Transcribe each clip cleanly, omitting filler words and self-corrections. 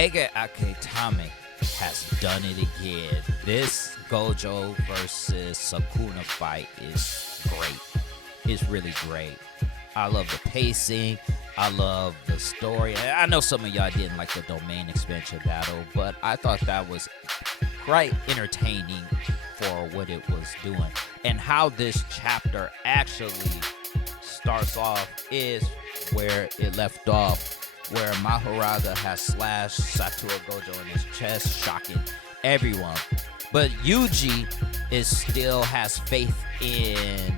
Gege Akutami has done it again. This Gojo versus Sukuna fight is great. It's really great. I love the pacing. I love the story. I know some of y'all didn't like the domain expansion battle, but I thought that was quite entertaining for what it was doing. And how this chapter actually starts off is where it left off, where Mahoraga has slashed Satoru Gojo in his chest, shocking everyone. But Yuji still has faith in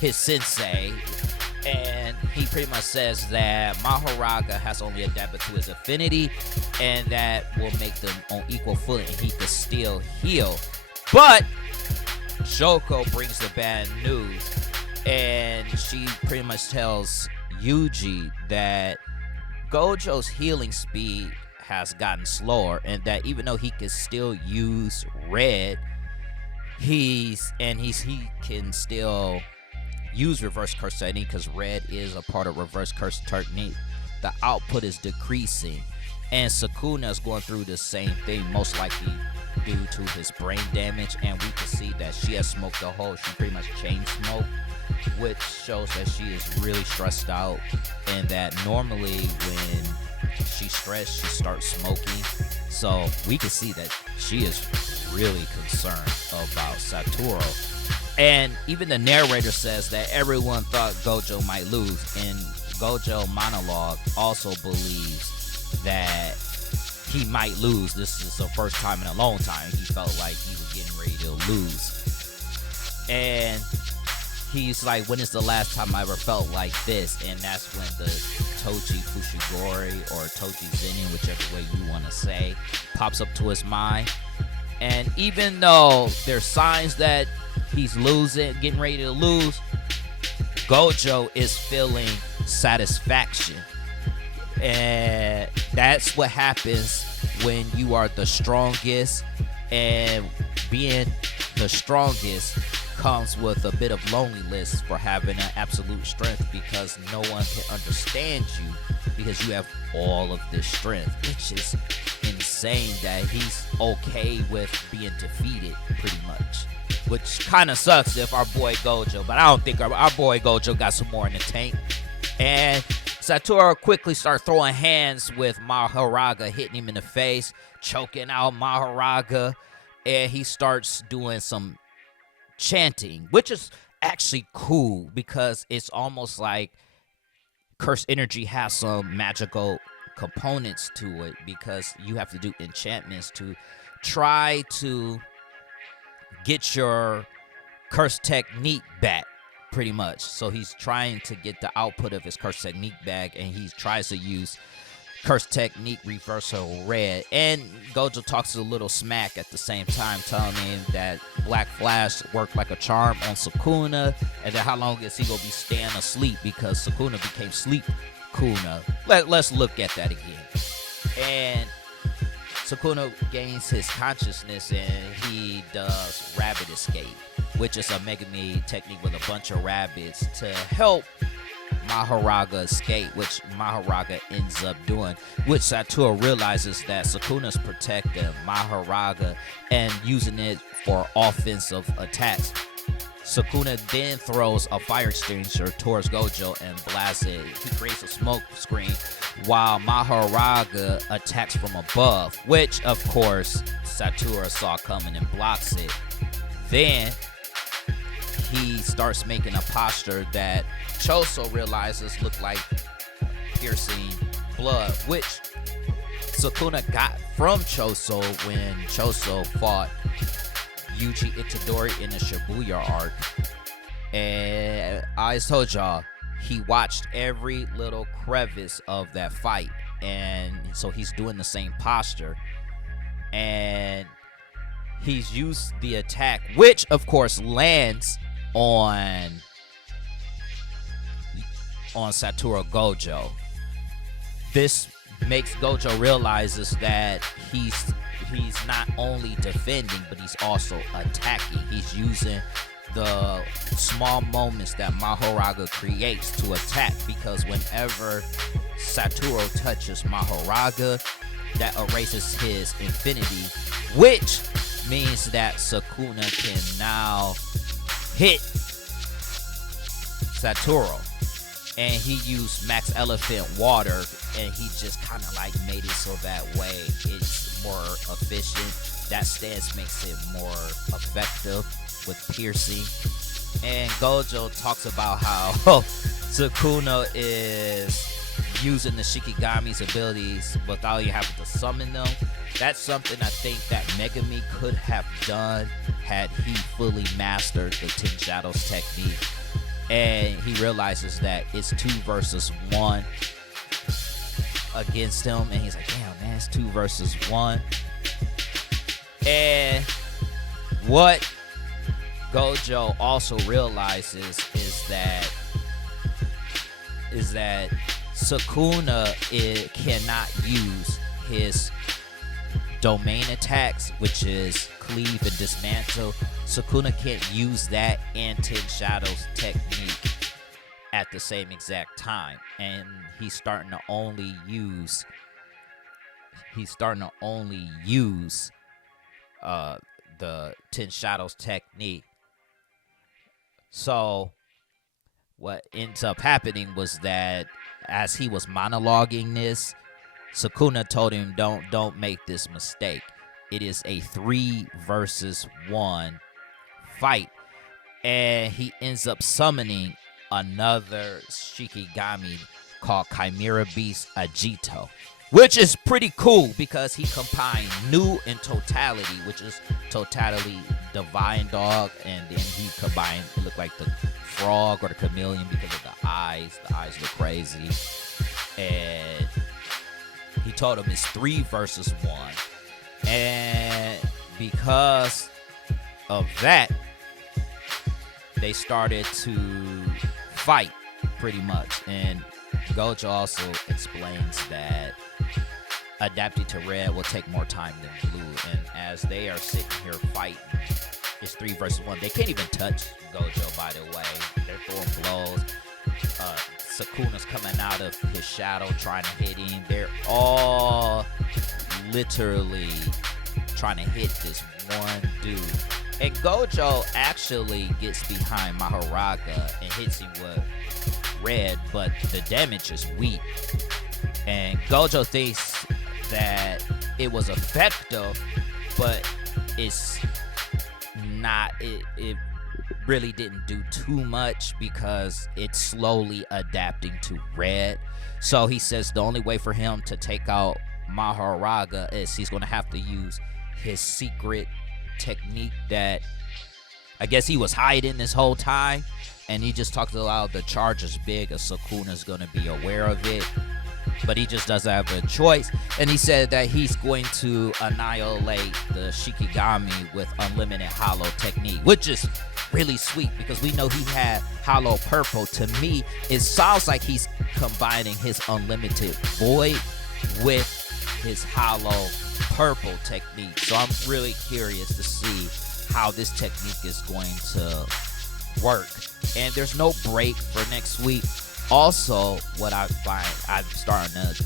his sensei, and he pretty much says that Mahoraga has only adapted to his affinity, and that will make them on equal footing, and he can still heal. But Shoko brings the bad news, and she pretty much tells Yuji that Gojo's healing speed has gotten slower, and that even though he can still use red, he can still use reverse curse technique, because red is a part of reverse curse technique. The output is decreasing, and Sukuna is going through the same thing, most likely due to his brain damage, and we can see that she has smoked a hole. She pretty much chain smoked, which shows that she is really stressed out, and that normally when she's stressed, she starts smoking. So we can see that she is really concerned about Satoru. And even the narrator says that everyone thought Gojo might lose, and Gojo monologue also believes that he might lose. This is the first time in a long time he felt like he was getting ready to lose. And he's like, when is the last time I ever felt like this? And that's when the Toji Fushigori or Toji Zenin, whichever way you want to say, pops up to his mind. And even though there's signs that he's losing, getting ready to lose, Gojo is feeling satisfaction. And that's what happens when you are the strongest, and being the strongest comes with a bit of loneliness for having an absolute strength, because no one can understand you because you have all of this strength, which is insane that he's okay with being defeated pretty much, which kind of sucks if our boy Gojo, but I don't think our boy Gojo got some more in the tank. And Satoru quickly starts throwing hands with Mahoraga, hitting him in the face, choking out Mahoraga, and he starts doing some chanting, which is actually cool because it's almost like cursed energy has some magical components to it, because you have to do enchantments to try to get your cursed technique back, pretty much. So he's trying to get the output of his cursed technique back, and he tries to use cursed technique reversal red. And Gojo talks a little smack at the same time, telling him that Black Flash worked like a charm on Sukuna, and that how long is he gonna be staying asleep, because Sukuna became sleep Kuna. Let's look at that again. And Sukuna gains his consciousness, and he does rabbit escape, which is a Megami technique with a bunch of rabbits to help Mahoraga escape, which Mahoraga ends up doing, which Satoru realizes that Sukuna's protecting Mahoraga and using it for offensive attacks. Sukuna then throws a fire extinguisher towards Gojo and blasts it. He creates a smoke screen while Mahoraga attacks from above, which of course Satoru saw coming and blocks it. Then he starts making a posture that Choso realizes looked like piercing blood, which Sukuna got from Choso when Choso fought Yuji Itadori in the Shibuya arc. And I told y'all, he watched every little crevice of that fight, and so he's doing the same posture, and he's used the attack, which of course lands on Satoru Gojo. This makes Gojo realizes that he's not only defending, but he's also attacking. He's using the small moments that Mahoraga creates to attack, because whenever Satoru touches Mahoraga, that erases his infinity, which means that Sukuna can now hit Satoru. And he used Max Elephant Water, and he just kind of like made it so that way it's more efficient. That stance makes it more effective with piercing. And Gojo talks about how Sukuna is using the Shikigami's abilities without you having to summon them. That's something I think that Megami could have done had he fully mastered the Ten Shadows technique. And he realizes that it's 2 versus 1 against him. And he's like, damn, man, it's 2 versus 1. And what Gojo also realizes is that Sukuna cannot use his domain attacks, which is cleave and dismantle. Sukuna can't use that and Ten Shadows technique at the same exact time, and he's starting to only use the Ten Shadows technique. So what ends up happening was that as he was monologuing this, Sukuna told him, don't make this mistake. It is a 3 versus 1 fight. And he ends up summoning another Shikigami called Chimera Beast Agito, which is pretty cool because he combined new and totality, which is totality divine dog, and then he combined, it looked like the frog or the chameleon because of the eyes. The eyes look crazy. And he told him it's 3 versus 1. And because of that, they started to fight pretty much. And Gojo also explains that adapting to red will take more time than blue. And as they are sitting here fighting, it's 3 versus 1. They can't even touch Gojo, by the way. They're throwing blows. Sukuna's coming out of his shadow trying to hit him. They're all literally trying to hit this one dude. And Gojo actually gets behind Mahoraga and hits him with red, but the damage is weak. And Gojo thinks that it was effective, but it's not. It really didn't do too much because it's slowly adapting to red. So he says the only way for him to take out Mahoraga is he's going to have to use his secret technique that I guess he was hiding this whole time, and he just talks about the charge is big and Sukuna's going to be aware of it, but he just doesn't have a choice. And he said that he's going to annihilate the Shikigami with unlimited hollow technique, which is really sweet because we know he had hollow purple. To me, it sounds like he's combining his unlimited void with his hollow purple technique. So I'm really curious to see how this technique is going to work. And there's no break for next week. Also, what I find, I'm starting to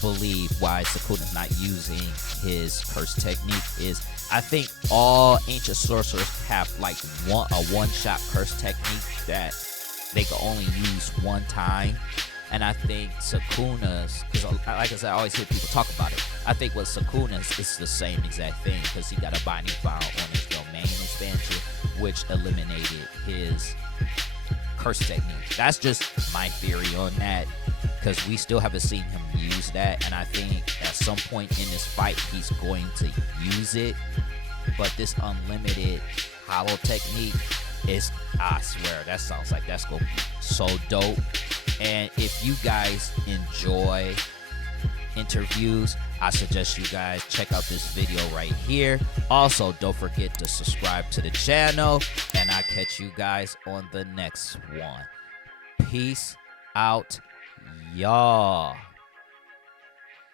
believe why Sukuna's not using his curse technique is I think all ancient sorcerers have like a one-shot curse technique that they can only use one time. And I think Sukuna's, because like I said, I always hear people talk about it. I think with Sukuna's, it's the same exact thing because he got a binding file on his domain expansion, which eliminated his curse technique. That's just my theory on that because we still haven't seen him use that. And I think at some point in this fight, he's going to use it. But this unlimited hollow technique is, I swear, that sounds like that's going to be so dope. And if you guys enjoy interviews, I suggest you guys check out this video right here. Also, don't forget to subscribe to the channel, and I'll catch you guys on the next one. Peace out, y'all.